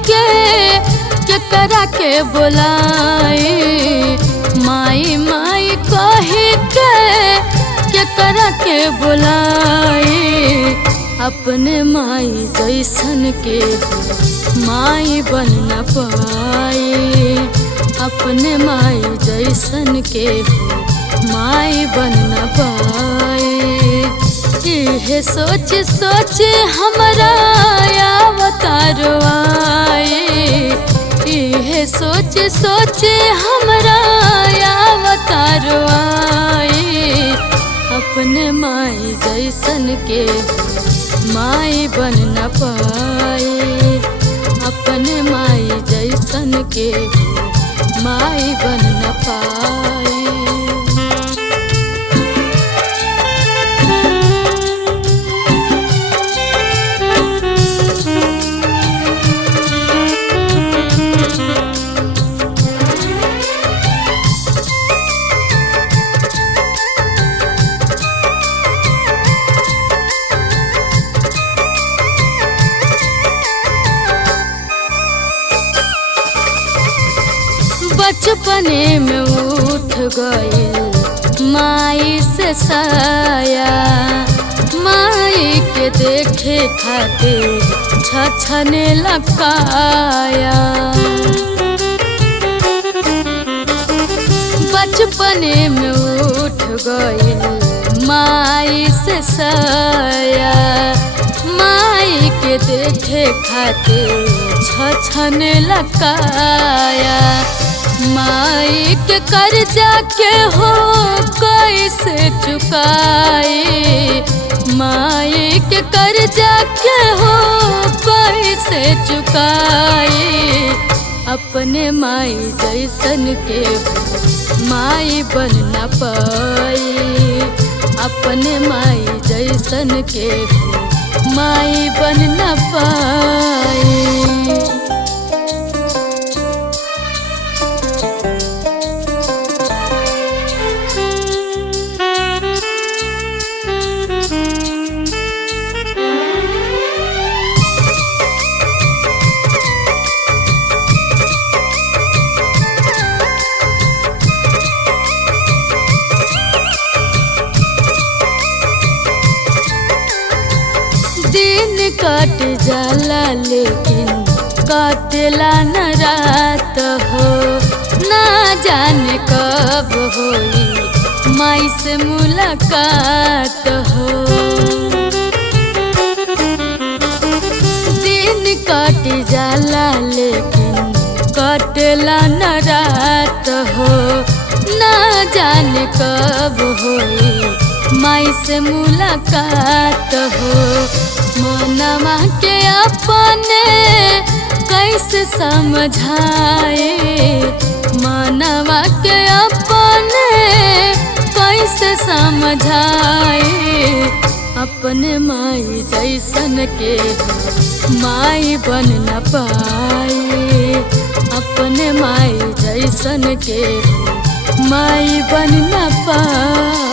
केकरा के बुलाए, माई माई कही के केकरा के बुलाए। अपने माई जैसन के माई बन न पाए, अपने माई जैसन के माई बन न पाए। इहे सोच सोच हमरा अवतारो आए, इहे सोच सोच हमरा अवतारो आए। अपने माई जैसन के माई बन न पाए, अपने माई जैसन के माई बन न पाए। बचपने में उठ गई माई से साया, माई के देखे खातिर छछने लकाया। बचपने में उठ गई माई से साया, माई के देखे खातिर छछने लकाया। माई के कर्जा के हो कैसे चुकाए, माई के कर्जा के हो कैसे चुकाए। अपने माई जैसन के माई बन न पाए, अपने माई जैसन के माई बन न पाए। दिन कट जाला लेकिन कटला न रात हो, ना जाने कब होई माई से मुलाकात हो। दिन कट जाला लेकिन कटला न रात हो, ना जाने कब होई माई से मुलाकात हो। मनवा के अपने कैसे समझाए, मनवा के अपने कैसे समझाए। अपने माई जैसन के माई बन न पाए, अपने माई जैसन के माई बन न पाए।